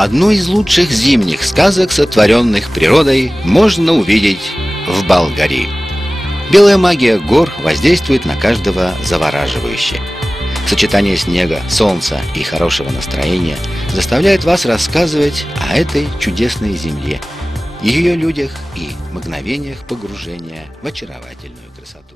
Одну из лучших зимних сказок, сотворенных природой, можно увидеть в Болгарии. Белая магия гор воздействует на каждого завораживающе. Сочетание снега, солнца и хорошего настроения заставляет вас рассказывать о этой чудесной земле, ее людях и мгновениях погружения в очаровательную красоту.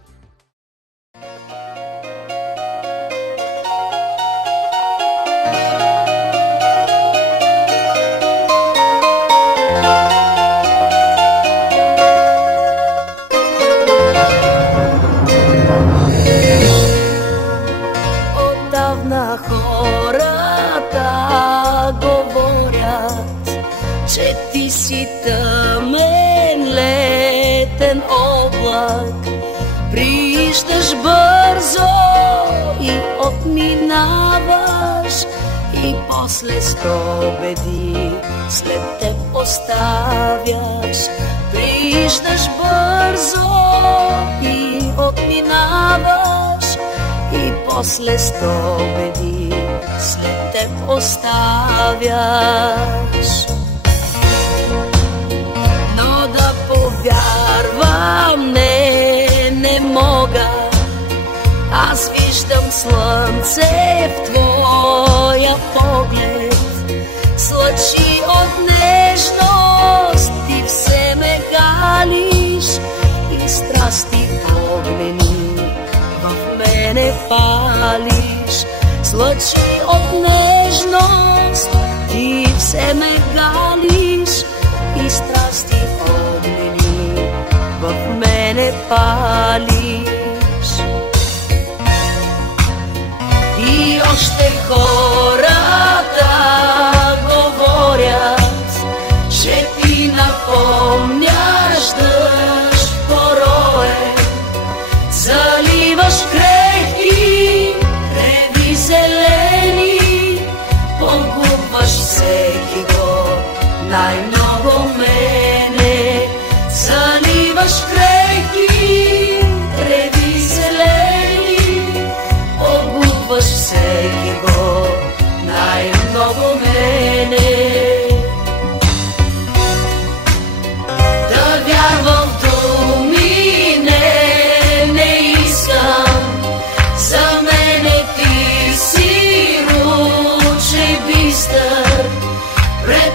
Хората говорят, че ти си тъмен летен облак. Прииждаш бързо и отминаваш, и после стобеди след теб оставяш. Прииждаш бързо и отминаваш, и после стобеди след теб оставяш. Но да повярвам, не мога. Аз виждам слънце в твоя поглед, с лъчи от нежност ти все ме галиш, и страсти огнени в мене палиш. С лъчи от нежност ти все ме галиш, и страсти огнени в мене палиш. И още хората говорят, че ти напомняш дъжд пороен. Заливаш крехки треви зелени, погубваш всеки го, най-много мене. Заливаш крехки треви зелени, погубваш всеки го, най-много мене. Да вярвам в думи не искам, за мене ти си ручей бистър. Пред